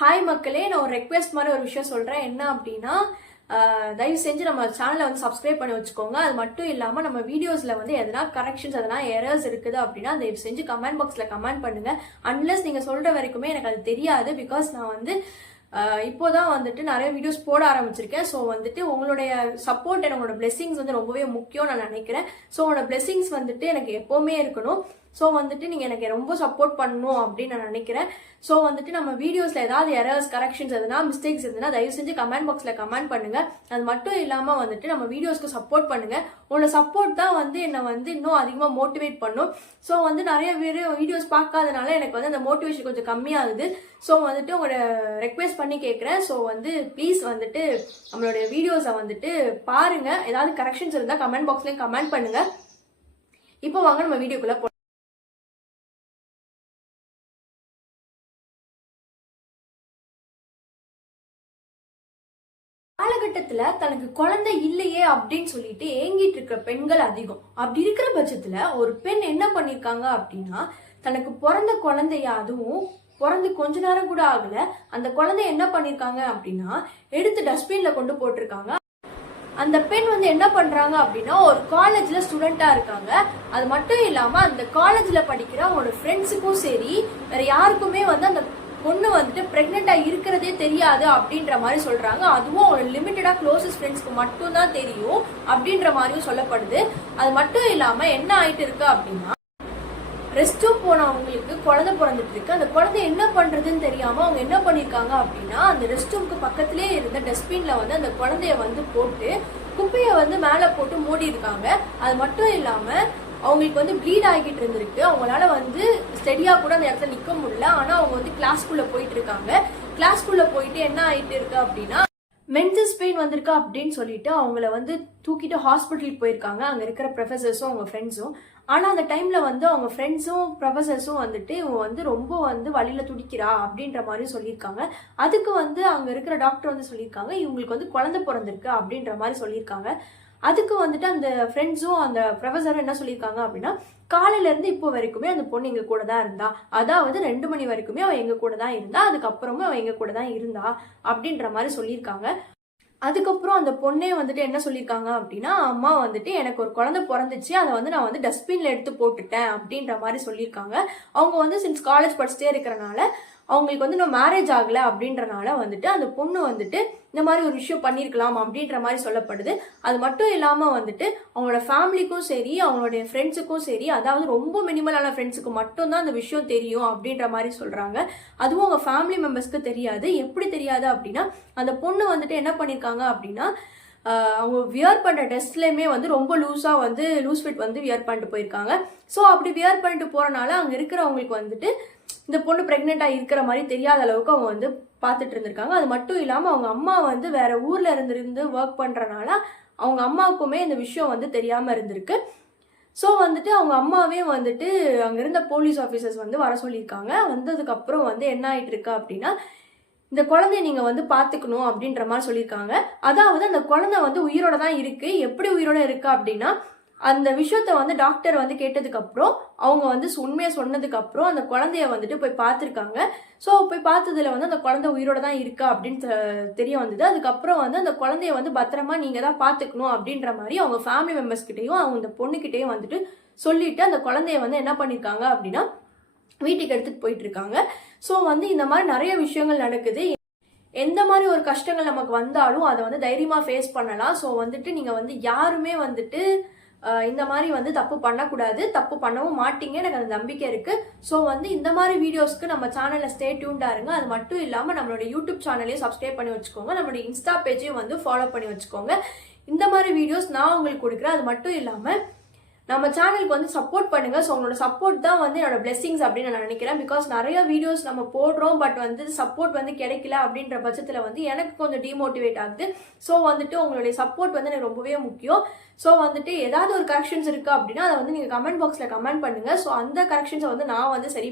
Hi மக்களே, நான் ஒரு ரெக்வெஸ்ட் மாதிரி ஒரு விஷயம் சொல்றேன். என்ன அப்படின்னா, தயவு செஞ்சு நம்ம சேனலை வந்து சப்ஸ்கிரைப் பண்ணி வச்சுக்கோங்க. அது மட்டும் இல்லாம நம்ம வீடியோஸ்ல வந்து எதனா கரெக்ஷன்ஸ் எதனா எரர்ஸ் இருக்குது அப்படின்னா தயவு செஞ்சு கமெண்ட் பாக்ஸ்ல கமெண்ட் பண்ணுங்க. அன்லெஸ் நீங்க சொல்ற வரைக்குமே எனக்கு அது தெரியாது. பிகாஸ் நான் வந்து இப்போதான் வந்துட்டு நிறைய வீடியோஸ் போட ஆரம்பிச்சிருக்கேன். ஸோ வந்துட்டு உங்களுடைய சப்போர்ட் உங்களோட பிளெஸிங்ஸ் வந்து ரொம்பவே முக்கியம் நான் நினைக்கிறேன். ஸோ உங்களோட பிளெஸிங்ஸ் வந்துட்டு எனக்கு எப்பவுமே இருக்கணும். ஸோ வந்துட்டு நீங்க எனக்கு ரொம்ப சப்போர்ட் பண்ணணும் அப்படின்னு நான் நினைக்கிறேன். ஸோ வந்துட்டு நம்ம வீடியோஸ்ல ஏதாவது எரர்ஸ் கரெக்ஷன்ஸ் எதுனா மிஸ்டேக்ஸ் எதுனா தயவு செஞ்சு கமெண்ட் பாக்ஸ்ல கமெண்ட் பண்ணுங்க. அது மட்டும் இல்லாம வந்துட்டு நம்ம வீடியோஸ்க்கு சப்போர்ட் பண்ணுங்க. உங்களோட சப்போர்ட் தான் வந்து என்னை வந்து இன்னும் அதிகமாக மோட்டிவேட் பண்ணும். ஸோ வந்து நிறைய பேர் வீடியோஸ் பார்க்காதனால எனக்கு வந்து அந்த மோட்டிவேஷன் கொஞ்சம் கம்மியாகுது. ஸோ வந்துட்டு உங்களோட ரெக்வெஸ்ட் பண்ணி கேட்குறேன். ஸோ வந்து ப்ளீஸ் வந்துட்டு நம்மளுடைய வீடியோஸை வந்துட்டு பாருங்க. ஏதாவது கரெக்ஷன்ஸ் இருந்தால் கமெண்ட் பாக்ஸ்லயும் கமெண்ட் பண்ணுங்க. இப்போ வாங்க நம்ம வீடியோக்குள்ள போகலாம். காலகட்டத்துல தனக்கு குழந்தை இல்லையே அப்படின்னு சொல்லிட்டு ஏங்கிட்டு இருக்கிற பெண்கள் அதிகம். அப்படி இருக்கிற பட்சத்துல ஒரு பெண் என்ன பண்ணிருக்காங்க அப்படின்னா, தனக்கு பிறந்த குழந்தைய, அதுவும் பிறந்து கொஞ்ச நேரம் கூட ஆகல, அந்த குழந்தைய என்ன பண்ணிருக்காங்க அப்படின்னா எடுத்து டஸ்ட்பின்ல கொண்டு போட்டிருக்காங்க. அந்த பெண் வந்து என்ன பண்றாங்க அப்படின்னா ஒரு காலேஜ்ல ஸ்டூடெண்டா இருக்காங்க. அது மட்டும் இல்லாம அந்த காலேஜ்ல படிக்கிற அவங்களோட ஃப்ரெண்ட்ஸுக்கும் சரி வேற யாருக்குமே வந்து அந்த பொண்ணு வந்துட்டு பிரெக்னெண்டா இருக்கிறதே தெரியாது அப்படின்ற மாதிரி சொல்றாங்க. அதுவும் ஒரு லிமிட்டடா க்ளோசஸ்ட் ஃப்ரெண்ட்ஸ்க்கு மட்டும் தான் தெரியும் அப்படின்ற மாதிரியும் சொல்லப்படுது. அது மட்டும் இல்லாம என்ன ஆயிட்டு இருக்கு அப்படின்னா, ரெஸ்ட் ரூம் போனவங்களுக்கு குழந்தை பிறந்துட்டு இருக்கு. அந்த குழந்தை என்ன பண்றதுன்னு தெரியாம அவங்க என்ன பண்ணிருக்காங்க அப்படின்னா, அந்த ரெஸ்ட் ரூம்க்கு பக்கத்திலே இருந்த டஸ்ட்பின்ல வந்து அந்த குழந்தைய வந்து போட்டு குப்பையை வந்து மேல போட்டு மூடி இருக்காங்க. அது மட்டும் இல்லாம அவங்களுக்கு வந்து ப்ளீட் ஆகிட்டு இருந்திருக்கு. அவங்களால வந்து ஸ்டெடியா கூட அந்த இடத்துல நிக்க முடியல. ஆனா அவங்க வந்து கிளாஸ்க்குள்ள போயிட்டு இருக்காங்க. கிளாஸ்க்குள்ள போயிட்டு என்ன ஆயிட்டு இருக்கு அப்படின்னா, மென்சஸ் பெயின் வந்திருக்கா அப்படின்னு சொல்லிட்டு அவங்கள வந்து தூக்கிட்டு ஹாஸ்பிட்டலுக்கு போயிருக்காங்க, அங்க இருக்கிற ப்ரொஃபசர்ஸும் அவங்க ஃப்ரெண்ட்ஸும். ஆனா அந்த டைம்ல வந்து அவங்க ஃப்ரெண்ட்ஸும் ப்ரொஃபசர்ஸும் வந்துட்டு இவங்க வந்து ரொம்ப வந்து வழியில துடிக்கிறா அப்படின்ற மாதிரி சொல்லியிருக்காங்க. அதுக்கு வந்து அங்க இருக்கிற டாக்டர் வந்து சொல்லியிருக்காங்க, இவங்களுக்கு வந்து குழந்தை பிறந்திருக்கு அப்படின்ற மாதிரி சொல்லியிருக்காங்க. அதுக்கு வந்துட்டு அந்த ஃப்ரெண்ட்ஸும் அந்த ப்ரொஃபஸரும் என்ன சொல்லியிருக்காங்க அப்படின்னா, காலையில இருந்து இப்போ வரைக்குமே அந்த பொண்ணு எங்க கூட தான் இருந்தா, அதாவது 2 மணி வரைக்குமே அவ எங்க கூட தான் இருந்தா, அதுக்கப்புறமும் அவ எங்க கூட தான் இருந்தா அப்படின்ற மாதிரி சொல்லியிருக்காங்க. அதுக்கப்புறம் அந்த பொண்ணே வந்துட்டு என்ன சொல்லியிருக்காங்க அப்படின்னா, அம்மா வந்துட்டு எனக்கு ஒரு குழந்தை பிறந்துச்சு, அதை வந்து நான் வந்து டஸ்ட்பின்ல எடுத்து போட்டுட்டேன் அப்படின்ற மாதிரி சொல்லியிருக்காங்க. அவங்க வந்து சின்ஸ் காலேஜ் படிச்சுட்டே இருக்கிறனால அவங்களுக்கு வந்து இன்னும் மேரேஜ் ஆகல அப்படின்றனால வந்துட்டு அந்த பொண்ணு வந்துட்டு இந்த மாதிரி ஒரு விஷயம் பண்ணிருக்கலாம் அப்படின்ற மாதிரி சொல்லப்படுது. அது மட்டும் இல்லாம வந்துட்டு அவங்களோட ஃபேமிலிக்கும் சரி அவங்களுடைய ஃப்ரெண்ட்ஸுக்கும் சரி, அதாவது ரொம்ப மினிமலான ஃப்ரெண்ட்ஸுக்கு மட்டும்தான் அந்த விஷயம் தெரியும் அப்படின்ற மாதிரி சொல்றாங்க. அதுவும் அவங்க ஃபேமிலி மெம்பர்ஸ்க்கு தெரியாது. எப்படி தெரியாது அப்படின்னா, அந்த பொண்ணு வந்துட்டு என்ன பண்ணிருக்காங்க அப்படின்னா, அவங்க வியர் பண்ற ட்ரெஸ்லயுமே வந்து ரொம்ப லூஸா வந்து லூஸ் ஃபிட் வந்து வியர் பண்ணிட்டு போயிருக்காங்க. ஸோ அப்படி வியர் பண்ணிட்டு போறனால அங்க இருக்கிறவங்களுக்கு வந்துட்டு இந்த பொண்ணு பிரெக்னெண்டா இருக்கிற மாதிரி தெரியாத அளவுக்கு அவங்க வந்து பார்த்துட்டு இருந்திருக்காங்க. அது மட்டும் இல்லாம அவங்க அம்மா வந்து வேற ஊர்ல இருந்து ஒர்க் பண்றனால அவங்க அம்மாவுக்குமே இந்த விஷயம் வந்து தெரியாம இருந்திருக்கு. ஸோ வந்துட்டு அவங்க அம்மாவே வந்துட்டு அங்க இருந்த போலீஸ் ஆஃபீஸர்ஸ் வந்து வர சொல்லியிருக்காங்க. வந்ததுக்கு அப்புறம் வந்து என்ன ஆயிட்டு இருக்கு அப்படின்னா, இந்த குழந்தைய நீங்க வந்து பாத்துக்கணும் அப்படின்ற மாதிரி சொல்லியிருக்காங்க. அதாவது அந்த குழந்தை வந்து உயிரோட தான் இருக்கு. எப்படி உயிரோட இருக்கு அப்படின்னா, அந்த விஷயத்த வந்து டாக்டர் வந்து கேட்டதுக்கு அப்புறம் அவங்க வந்து உண்மையை சொன்னதுக்கு அப்புறம் அந்த குழந்தைய வந்துட்டு போய் பார்த்துருக்காங்க. ஸோ போய் பார்த்ததுல வந்து அந்த குழந்தை உயிரோட தான் இருக்கா அப்படின்னு தெரிய வந்தது. அதுக்கப்புறம் வந்து அந்த குழந்தைய வந்து பத்திரமா நீங்க தான் பாத்துக்கணும் அப்படின்ற மாதிரி அவங்க ஃபேமிலி மெம்பர்ஸ் கிட்டையும் அவங்க இந்த பொண்ணுகிட்டையும் வந்துட்டு சொல்லிட்டு அந்த குழந்தைய வந்து என்ன பண்ணிருக்காங்க அப்படின்னா வீட்டுக்கு எடுத்துட்டு போயிட்டு இருக்காங்க. ஸோ வந்து இந்த மாதிரி நிறைய விஷயங்கள் நடக்குது. எந்த மாதிரி ஒரு கஷ்டங்கள் நமக்கு வந்தாலும் அதை வந்து தைரியமா ஃபேஸ் பண்ணலாம். ஸோ வந்துட்டு நீங்க வந்து யாருமே வந்துட்டு இந்த மாதிரி வந்து தப்பு பண்ணக்கூடாது, தப்பு பண்ணவும் மாட்டீங்க, எனக்கு அந்த நம்பிக்கை இருக்கு. ஸோ வந்து இந்த மாதிரி வீடியோஸ்க்கு நம்ம சேனல்ல ஸ்டே டியூன்டா இருங்க. அது மட்டும் இல்லாம நம்மளோட யூடியூப் சேனலையும் சப்ஸ்கிரைப் பண்ணி வச்சுக்கோங்க. நம்மளோட இன்ஸ்டா பேஜையும் வந்து ஃபாலோ பண்ணி வச்சுக்கோங்க. இந்த மாதிரி வீடியோஸ் நான் உங்களுக்கு கொடுக்குறேன். அது மட்டும் இல்லாம நம்ம சேனலுக்கு வந்து சப்போர்ட் பண்ணுங்க. ஸோ உங்களோட சப்போர்ட் தான் வந்து என்னோட பிளெஸிங்ஸ் அப்படின்னு நான் நினைக்கிறேன். பிகாஸ் நிறைய வீடியோஸ் நம்ம போடுறோம், பட் வந்து சப்போர்ட் வந்து கிடைக்கல அப்படின்ற பட்சத்தில் வந்து எனக்கு கொஞ்சம் டிமோட்டிவேட் ஆகுது. ஸோ வந்துட்டு உங்களுடைய சப்போர்ட் வந்து எனக்கு ரொம்பவே முக்கியம். ஸோ வந்துட்டு ஏதாவது ஒரு கரெக்ஷன்ஸ் இருக்கு அப்படின்னா அதை வந்து நீங்க கமெண்ட் பாக்ஸ்ல கமெண்ட் பண்ணுங்க. ஸோ அந்த கரெக்ஷன்ஸை வந்து நான் வந்து சரி